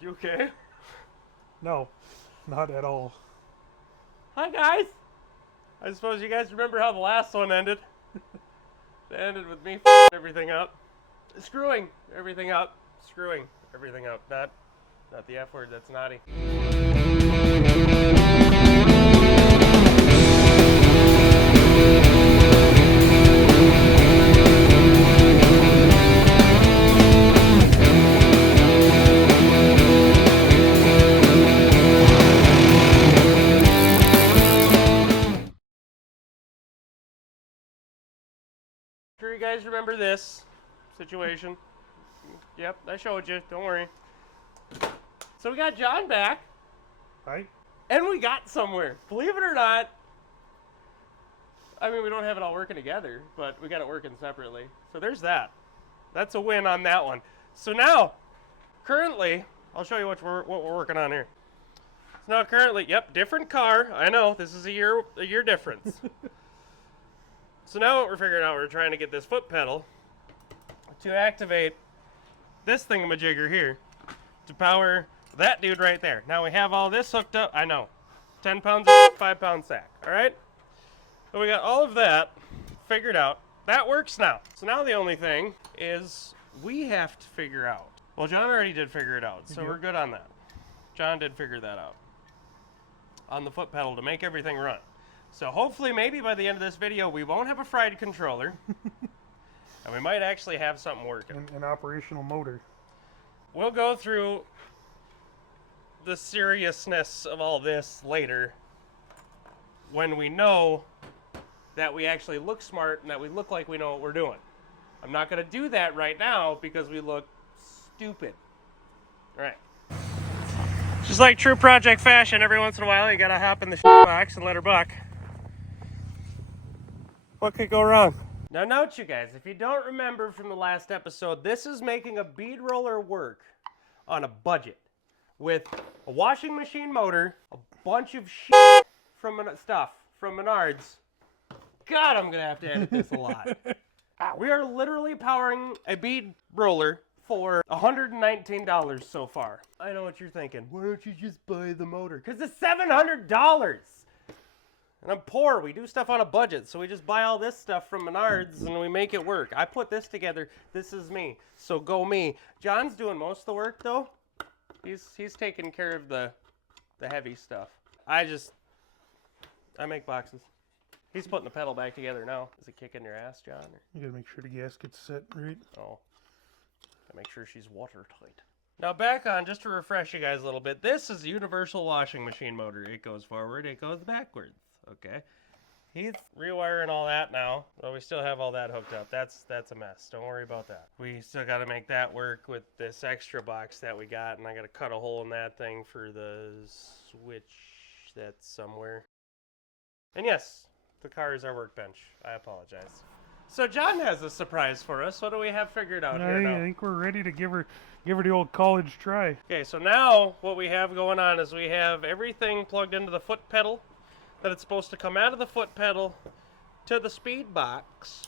You okay? No, not at all. Hi, guys. I suppose you guys remember how the last one ended. It ended with me f***ing everything up. Screwing everything up. Screwing everything up. Not the F word, that's naughty. Sure you guys remember this situation. Yep, I showed you. Don't worry. So we got John back, Right? and we got somewhere. Believe it or not. I mean, we don't have it all working together, but we got it working separately. So there's that. That's a win on that one. So now, currently, I'll show you what we're working on here. So now currently, yep, different car. I know, this is a year difference. So now what we're figuring out, we're trying to get this foot pedal to activate this thingamajigger here to power that dude right there. Now we have all this hooked up. I know, 10 pounds, 5-pound sack. All right. So we got all of that figured out. That works now. So now the only thing is we have to figure out. Well, John already did figure it out, so we're good on that. John did figure that out on the foot pedal to make everything run. So hopefully, maybe by the end of this video, we won't have a fried controller, and we might actually have something working. An operational motor. We'll go through the seriousness of all this later when we know that we actually look smart and that we look like we know what we're doing. I'm not going to do that right now because we look stupid. All right. Just like true project fashion, every once in a while you got to hop in the box and let her buck. What could go wrong? Now note, you guys, if you don't remember from the last episode, this is making a bead roller work on a budget with a washing machine motor, a bunch of shit from stuff from Menards. God, I'm gonna have to edit this a lot. We are literally powering a bead roller for $119 so far. I know what you're thinking. Why don't you just buy the motor? Because it's $700. And I'm poor. We do stuff on a budget, so we just buy all this stuff from Menards and we make it work. I put this together. This is me. So go me. John's doing most of the work though. He's taking care of the heavy stuff. I make boxes. He's putting the pedal back together now. Is it kicking your ass, John? Or? You gotta make sure the gasket's set right. Oh. Gotta make sure she's watertight. Now back on, just to refresh you guys a little bit, this is a universal washing machine motor. It goes forward, it goes backwards. Okay. He's rewiring all that now. Well, we still have all that hooked up. That's a mess. Don't worry about that. We still got to make that work with this extra box that we got, and I got to cut a hole in that thing for the switch that's somewhere. And yes, the car is our workbench. I apologize. So John has a surprise for us. What do we have figured out here now? I think we're ready to give her the old college try. Okay, so now what we have going on is we have everything plugged into the foot pedal. That it's supposed to come out of the foot pedal to the speed box,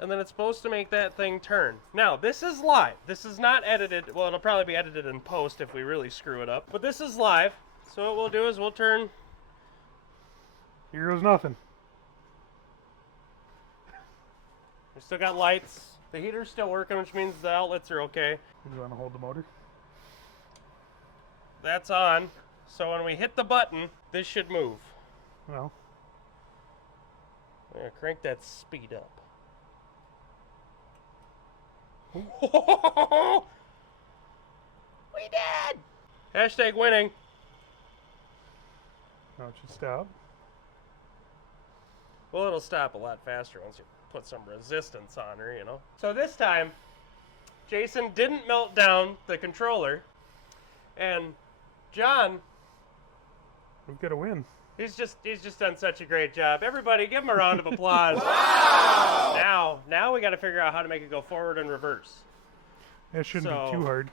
and then it's supposed to make that thing turn. Now, this is live. This is not edited. Well, it'll probably be edited in post if we really screw it up. But this is live. So what we'll do is we'll turn. Here goes nothing. We still got lights. The heater's still working, which means the outlets are okay. You want to hold the motor? That's on. So when we hit the button, this should move. Well. I'm gonna crank that speed up. We did! Hashtag winning. Now it should stop. Well, it'll stop a lot faster once you put some resistance on her, you know. So this time, Jason didn't melt down the controller, and John, We've got to win. he's just done such a great job. Everybody, give him a round of applause. Wow! Now we got to figure out how to make it go forward and reverse. That shouldn't be too hard.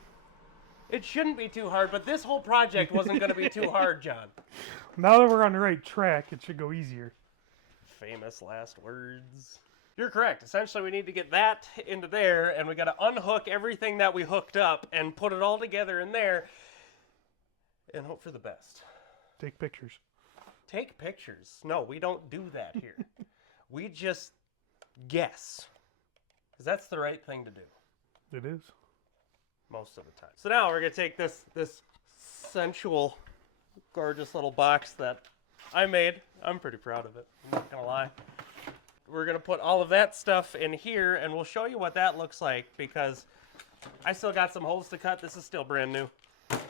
It shouldn't be too hard, but this whole project wasn't going to be too hard, John. Now that we're on the right track, it should go easier. Famous last words. You're correct. Essentially, we need to get that into there, and we got to unhook everything that we hooked up and put it all together in there and hope for the best. Take pictures. Take pictures. No, we don't do that here. We just guess. Because that's the right thing to do. It is. Most of the time. So now we're going to take this sensual, gorgeous little box that I made. I'm pretty proud of it. I'm not going to lie. We're going to put all of that stuff in here, and we'll show you what that looks like, because I still got some holes to cut. This is still brand new.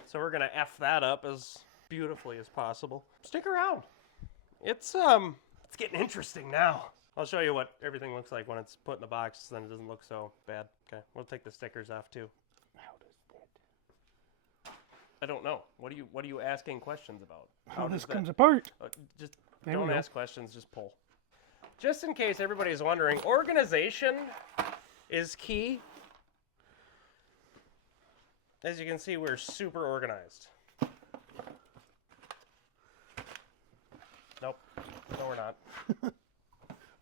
So we're going to F that up as beautifully as possible. Stick around. It's getting interesting now. I'll show you what everything looks like when it's put in the box, so then it doesn't look so bad. Okay, we'll take the stickers off too. How does that? I don't know. What are you asking questions about? How does this that- comes apart. Just There we don't go. ask questions, just pull. Just in case everybody's wondering, organization is key. As you can see, we're super organized. Nope. No, we're not.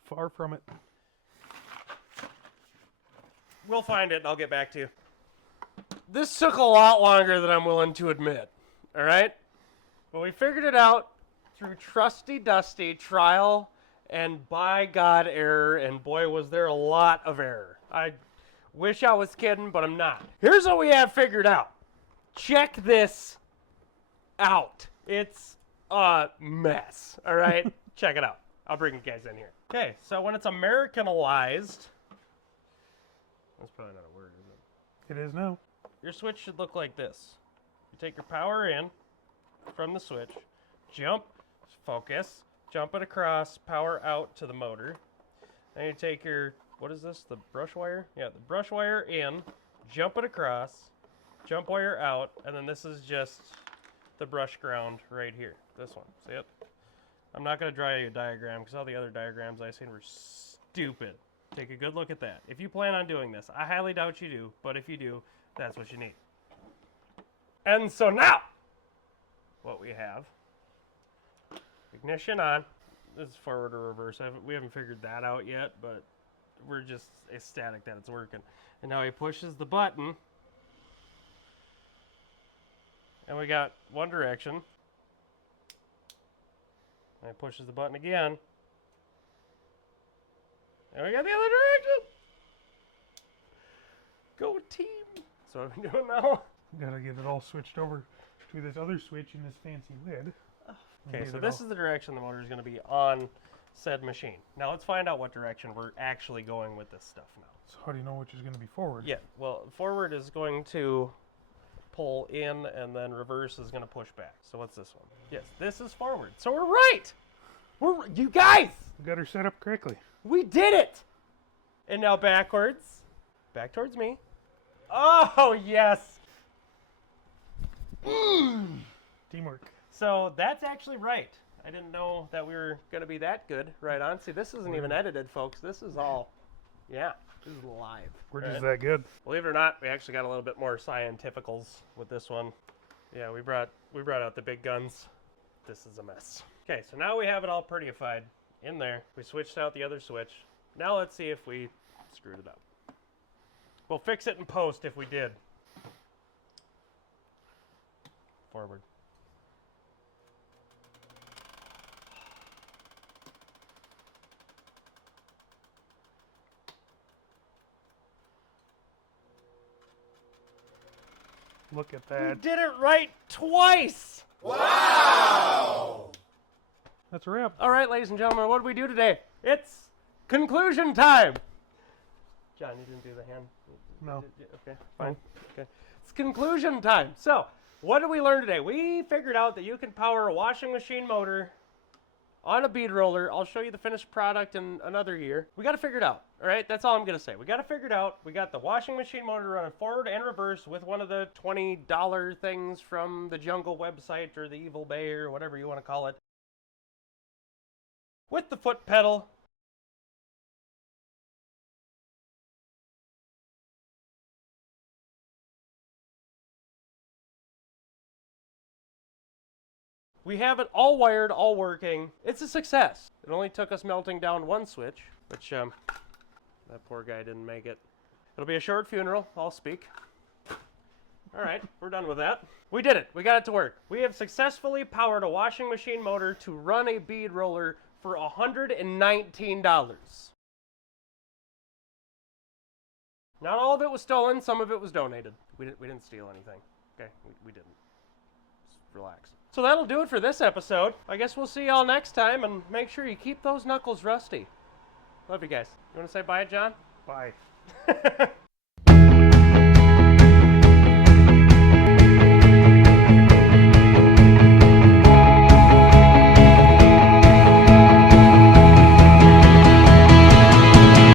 Far from it. We'll find it and I'll get back to you. This took a lot longer than I'm willing to admit. All right? But we figured it out through trusty dusty trial and by God error, and boy was there a lot of error. I wish I was kidding, but I'm not. Here's what we have figured out. Check this out. It's a mess. All right? Check it out. I'll bring you guys in here. Okay, so when it's Americanized, that's probably not a word, is it? It is now. Your switch should look like this. You take your power in from the switch, jump, focus, jump it across, power out to the motor. Then you take your, what is this, the brush wire? Yeah, the brush wire in, jump it across, jump wire out, and then this is just the brush ground right here. This one, see it? I'm not going to draw you a diagram because all the other diagrams I've seen were stupid. Take a good look at that. If you plan on doing this, I highly doubt you do, but if you do, that's what you need. And so now, what we have, ignition on. This is forward or reverse. We haven't figured that out yet, but we're just ecstatic that it's working. And now he pushes the button, and we got one direction. And he pushes the button again, and we got the other direction. Go team. So what are we doing now? Gotta get it all switched over to this other switch in this fancy lid. Okay, so this is the direction the motor is going to be on said machine. Now let's find out what direction we're actually going with this stuff now. So how do you know which is going to be forward? Yeah, well, forward is going to pull in, and then reverse is going to push back. So what's this one? Yes, this is forward. So we're right. You guys, We got her set up correctly. we did it. And now backwards, back towards me. Oh yes. Teamwork. So that's actually right. I didn't know that we were going to be that good right on. See, this isn't even edited, folks. This is all, yeah, this is live. We're Right? just that good. Believe it or not, we actually got a little bit more scientificals with this one. Yeah, we brought out the big guns. This is a mess. Okay, so now we have it all prettified in there. We switched out the other switch. Now let's see if we screwed it up. We'll fix it in post if we did. Forward. Look at You that. did it right twice! That's a wrap. All right, ladies and gentlemen, what did we do today? It's conclusion time. John, you didn't do the hand. No. Okay, fine. Okay. It's conclusion time. So, what did we learn today? We figured out that you can power a washing machine motor on a bead roller. I'll show you the finished product in another year. We got to figure it out. All right, that's all I'm going to say. We got to figure it out. We got the washing machine motor running forward and reverse with one of the $20 things from the Jungle website or the Evil Bay or whatever you want to call it. With the foot pedal. We have it all wired, all working. It's a success. It only took us melting down one switch, which That poor guy didn't make it. It'll be a short funeral. I'll speak. All right, we're done with that. We did it. We got it to work. We have successfully powered a washing machine motor to run a bead roller for $119. Not all of it was stolen. Some of it was donated. We didn't steal anything. Okay, we didn't. Just relax. So that'll do it for this episode. I guess we'll see y'all next time, and make sure you keep those knuckles rusty. Love you guys. You want to say bye, John? Bye.